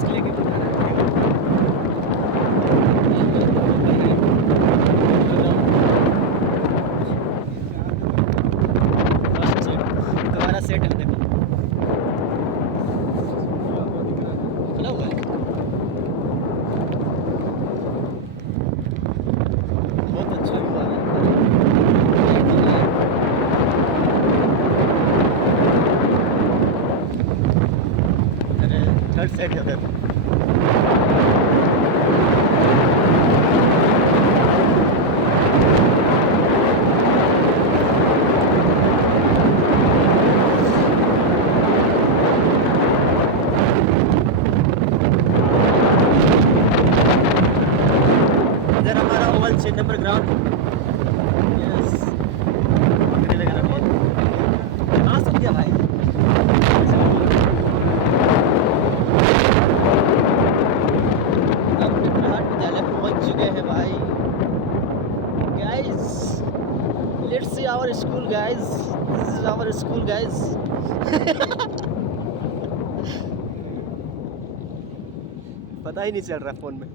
इसके लिए क्यों बना रहा है? दोबारा सेट है, देखो खुला हुआ है। बहुत अच्छा हुआ है। अरे थर्ड सेट है उधर। इधर हमारा ओवल 6 नंबर ग्राउंड। यस, कहाँ से किया भाई? अब नेतरहाट विद्यालय पहुंच चुके हैं भाई। Guys, let's see our school guys, this is our school guys. पता ही नहीं चल रहा फोन में।